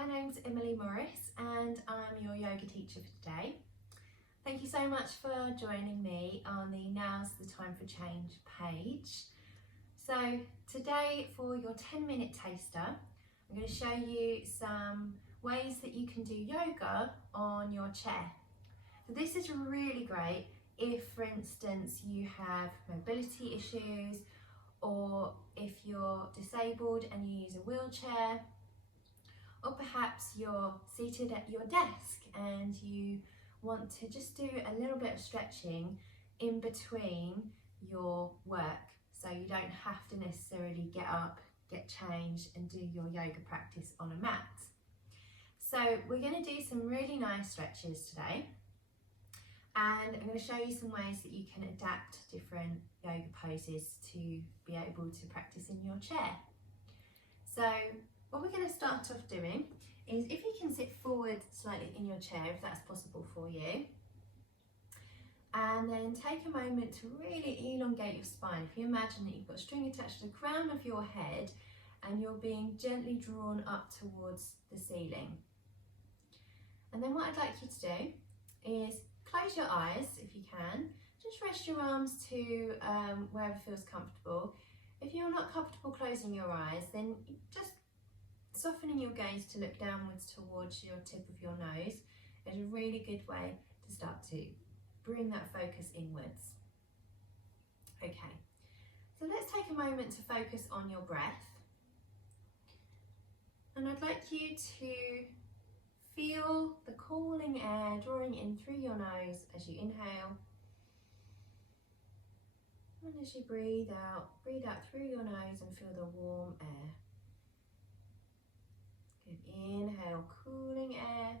My name's Emily Morris and I'm your yoga teacher for today. Thank you so much for joining me on the Now's the Time for Change page. So today for your 10-minute taster, I'm going to show you some ways that you can do yoga on your chair. So this is really great if, for instance, you have mobility issues, or if you're disabled and you use a wheelchair, or perhaps you're seated at your desk and you want to just do a little bit of stretching in between your work, so you don't have to necessarily get up, get changed and do your yoga practice on a mat. So we're going to do some really nice stretches today, and I'm going to show you some ways that you can adapt different yoga poses to be able to practice in your chair. So what we're going to start off doing is, if you can sit forward slightly in your chair, if that's possible for you, and then take a moment to really elongate your spine. If you imagine that you've got a string attached to the crown of your head and you're being gently drawn up towards the ceiling. And then what I'd like you to do is close your eyes if you can. Just rest your arms to wherever feels comfortable. If you're not comfortable closing your eyes, then just softening your gaze to look downwards towards your tip of your nose is a really good way to start to bring that focus inwards. Okay, so let's take a moment to focus on your breath. And I'd like you to feel the cooling air drawing in through your nose as you inhale. And as you breathe out through your nose and feel the warm air. Good. Inhale, cooling air.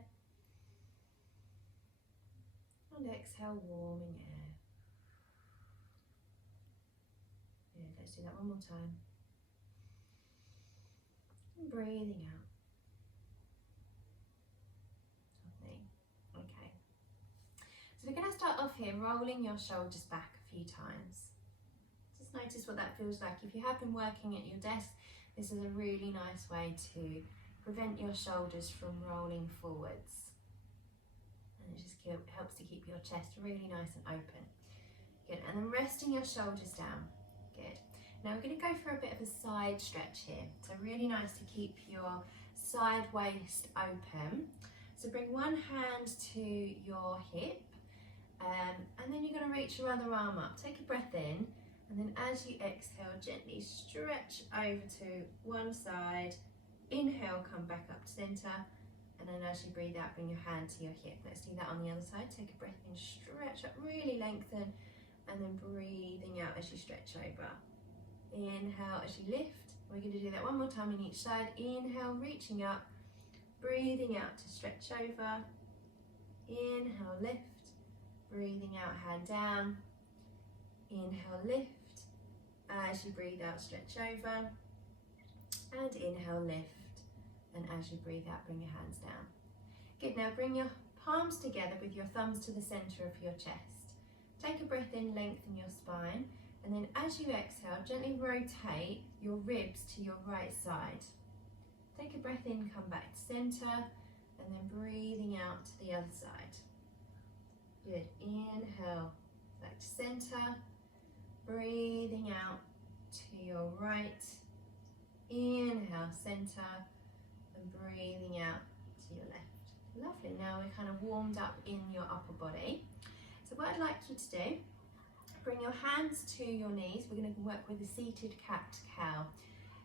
And exhale, warming air. Good. Let's do that one more time. And breathing out. Lovely. Okay. So we're going to start off here rolling your shoulders back a few times. Just notice what that feels like. If you have been working at your desk, this is a really nice way to prevent your shoulders from rolling forwards. And it just helps to keep your chest really nice and open. Good, and then resting your shoulders down. Good. Now we're going to go for a bit of a side stretch here. So really nice to keep your side waist open. So bring one hand to your hip, and then you're going to reach your other arm up. Take a breath in, and then as you exhale, gently stretch over to one side. Inhale, come back up to centre, and then as you breathe out, bring your hand to your hip. Let's do that on the other side. Take a breath in, stretch up, really lengthen, and then breathing out as you stretch over. Inhale as you lift. We're going to do that one more time on each side. Inhale, reaching up, breathing out to stretch over. Inhale, lift, breathing out, hand down. Inhale, lift. As you breathe out, stretch over. And inhale, lift. And as you breathe out, bring your hands down. Good, now bring your palms together with your thumbs to the centre of your chest. Take a breath in, lengthen your spine, and then as you exhale, gently rotate your ribs to your right side. Take a breath in, come back to centre, and then breathing out to the other side. Good, inhale, back to centre, breathing out to your right. Inhale, centre, and breathing out to your left. Lovely, now we're kind of warmed up in your upper body. So what I'd like you to do, bring your hands to your knees. We're going to work with a seated cat-cow.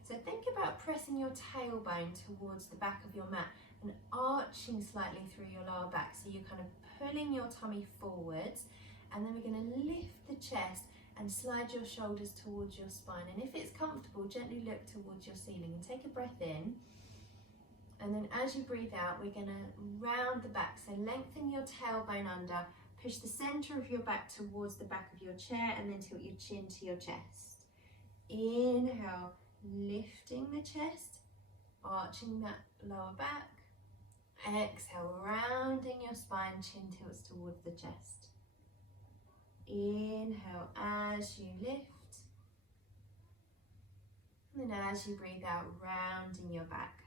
So think about pressing your tailbone towards the back of your mat and arching slightly through your lower back. So you're kind of pulling your tummy forwards, and then we're going to lift the chest and slide your shoulders towards your spine. And if it's comfortable, gently look towards your ceiling and take a breath in. And then as you breathe out, we're going to round the back. So lengthen your tailbone under, push the centre of your back towards the back of your chair, and then tilt your chin to your chest. Inhale, lifting the chest, arching that lower back. Exhale, rounding your spine, chin tilts towards the chest. Inhale as you lift, and then as you breathe out, rounding your back.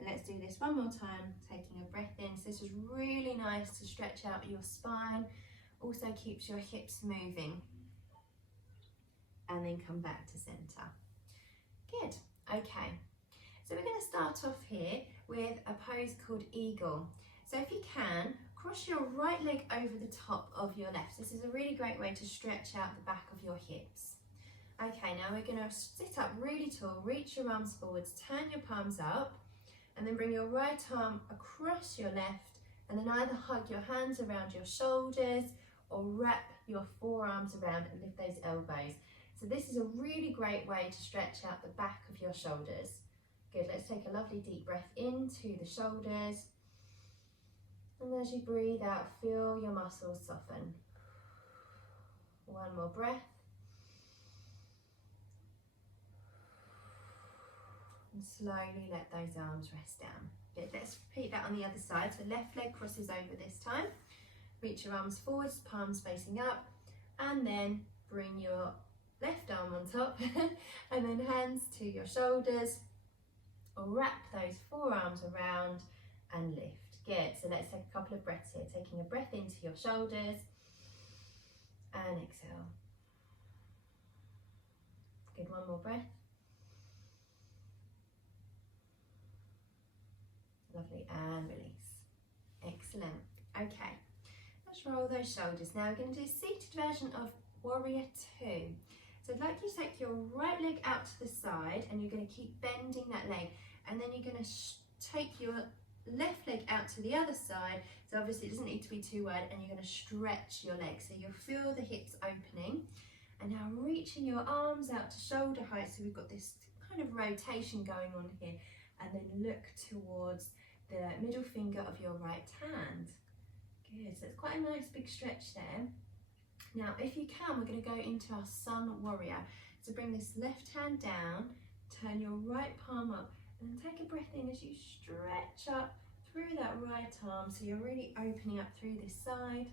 And let's do this one more time, taking a breath in. So this is really nice to stretch out your spine, also keeps your hips moving. And then come back to center. Good, okay. So we're going to start off here with a pose called eagle. So if you can, cross your right leg over the top of your left. This is a really great way to stretch out the back of your hips. Okay, now we're going to sit up really tall, reach your arms forwards, turn your palms up, and then bring your right arm across your left, and then either hug your hands around your shoulders or wrap your forearms around and lift those elbows. So this is a really great way to stretch out the back of your shoulders. Good, let's take a lovely deep breath into the shoulders. And as you breathe out, feel your muscles soften. One more breath. And slowly let those arms rest down. Good, let's repeat that on the other side. So left leg crosses over this time. Reach your arms forwards, palms facing up. And then bring your left arm on top. And then hands to your shoulders. Or wrap those forearms around and lift. Good, so let's take a couple of breaths here. Taking a breath into your shoulders. And exhale. Good, one more breath. Lovely, and release. Excellent. Okay, let's roll those shoulders. Now we're going to do a seated version of Warrior 2. So I'd like you to take your right leg out to the side, and you're going to keep bending that leg, and then you're going to take your left leg out to the other side. So obviously it doesn't need to be too wide, and you're going to stretch your legs. So you'll feel the hips opening, and now reaching your arms out to shoulder height. So we've got this kind of rotation going on here, and then look towards the middle finger of your right hand. Good, so it's quite a nice big stretch there. Now if you can, we're going to go into our Sun Warrior. So bring this left hand down, turn your right palm up, and then take a breath in as you stretch up through that right arm. So you're really opening up through this side.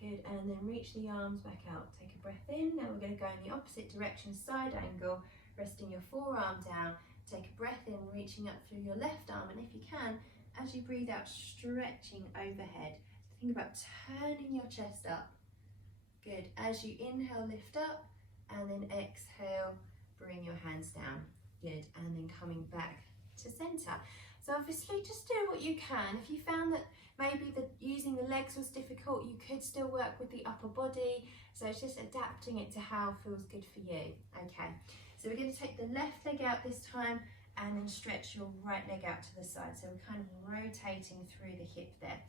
Good, and then reach the arms back out. Take a breath in. Now we're going to go in the opposite direction, side angle, resting your forearm down. Take a breath in, reaching up through your left arm, and if you can, as you breathe out, stretching overhead. Think about turning your chest up. Good, as you inhale, lift up, and then exhale, bring your hands down. Good, and then coming back to center. So obviously just do what you can. If you found that maybe using the legs was difficult, you could still work with the upper body. So it's just adapting it to how feels good for you. Okay. So we're going to take the left leg out this time, and then stretch your right leg out to the side. So we're kind of rotating through the hip there.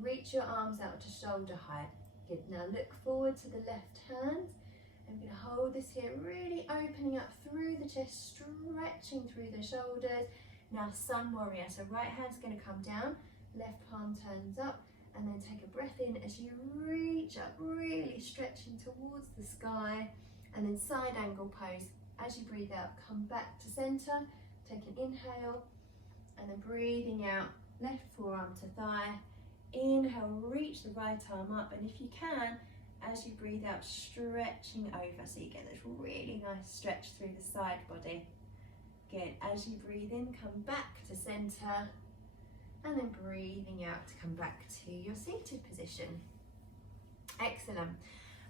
Reach your arms out to shoulder height. Good, now look forward to the left hand. I'm going to hold this here, really opening up through the chest, stretching through the shoulders. Now Sun Warrior, so right hand's going to come down, left palm turns up, and then take a breath in as you reach up, really stretching towards the sky, and then side angle pose. As you breathe out, come back to center, take an inhale, and then breathing out, left forearm to thigh. Inhale, reach the right arm up, and if you can, as you breathe out, stretching over, so you get this really nice stretch through the side body. Good, as you breathe in, come back to center, and then breathing out to come back to your seated position. Excellent.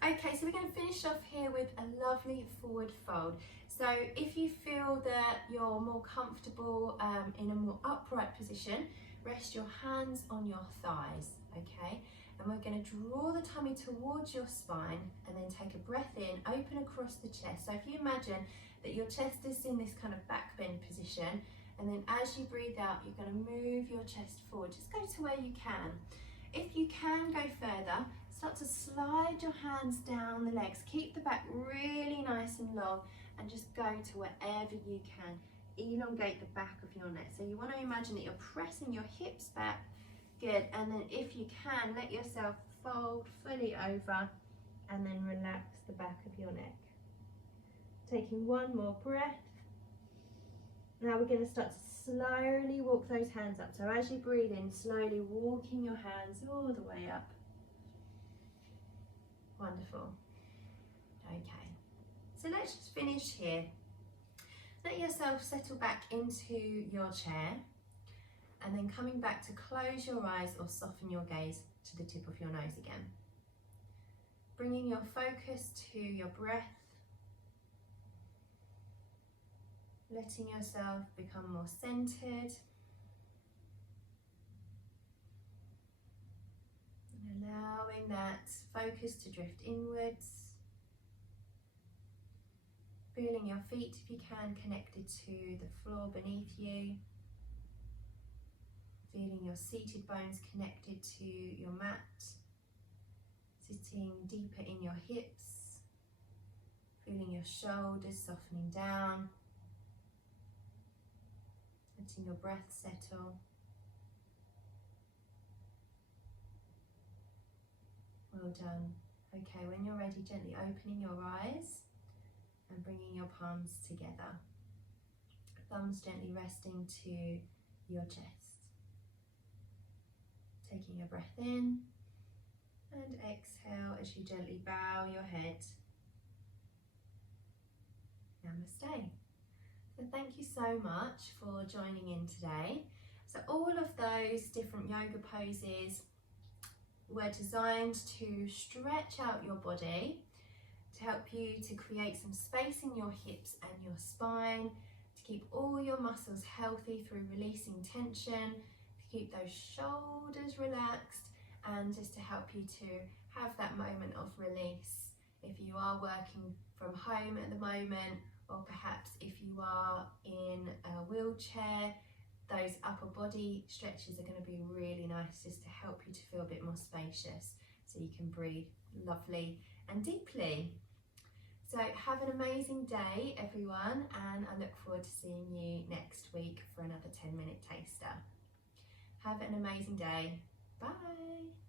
Okay, so we're going to finish off here with a lovely forward fold. So if you feel that you're more comfortable in a more upright position, rest your hands on your thighs, okay? And we're going to draw the tummy towards your spine, and then take a breath in, open across the chest. So if you imagine that your chest is in this kind of back bend position, and then as you breathe out, you're going to move your chest forward. Just go to where you can. If you can go further, start to slide your hands down the legs. Keep the back really nice and long, and just go to wherever you can. Elongate the back of your neck. So you want to imagine that you're pressing your hips back. Good, and then if you can, let yourself fold fully over, and then relax the back of your neck. Taking one more breath. Now we're going to start to slowly walk those hands up. So as you breathe in, slowly walking your hands all the way up. Wonderful. Okay, so let's just finish here. Let let yourself settle back into your chair, and then coming back to close your eyes or soften your gaze to the tip of your nose again. Bringing your focus to your breath, letting yourself become more centered, and allowing that focus to drift inwards. Feeling your feet, if you can, connected to the floor beneath you. Feeling your seated bones connected to your mat. Sitting deeper in your hips. Feeling your shoulders softening down. Letting your breath settle. Well done. Okay, when you're ready, gently opening your eyes and bringing your palms together. Thumbs gently resting to your chest. Taking a breath in and exhale as you gently bow your head. Namaste. So thank you so much for joining in today. So all of those different yoga poses were designed to stretch out your body, to help you to create some space in your hips and your spine, to keep all your muscles healthy through releasing tension, to keep those shoulders relaxed, and just to help you to have that moment of release. If you are working from home at the moment, or perhaps if you are in a wheelchair, those upper body stretches are going to be really nice just to help you to feel a bit more spacious so you can breathe lovely and deeply. So have an amazing day, everyone, and I look forward to seeing you next week for another 10-minute taster. Have an amazing day. Bye.